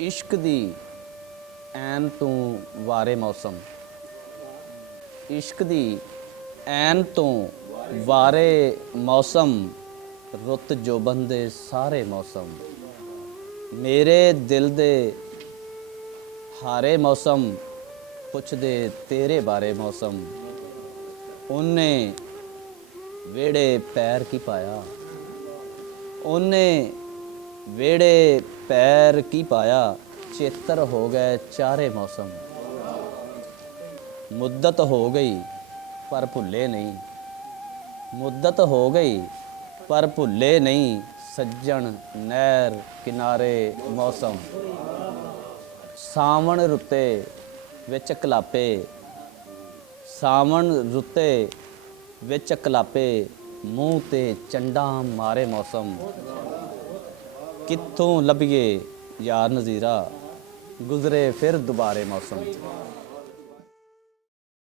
इश्क दी ऐन तू वारे मौसम, इश्क दी ऐन तू वारे मौसम, रुत जोबन दे सारे मौसम, मेरे दिल दे हारे मौसम, पुछदे तेरे बारे मौसम, उन्ने वेड़े पैर की पाया, उन्ने वेड़े पैर की पाया, चेतर हो गए चारे मौसम, मुद्दत हो गई पर भुल्ले नहीं, मुद्दत हो गई पर भुल्ले नहीं, सज्जन नहर किनारे मौसम, सावन रुते विच कलापे, सावन रुते विच कलापे, मूँह ते चंडा मारे मौसम, कित्थों लभिए यार नज़ीरा, गुजरे फिर दोबारे मौसम।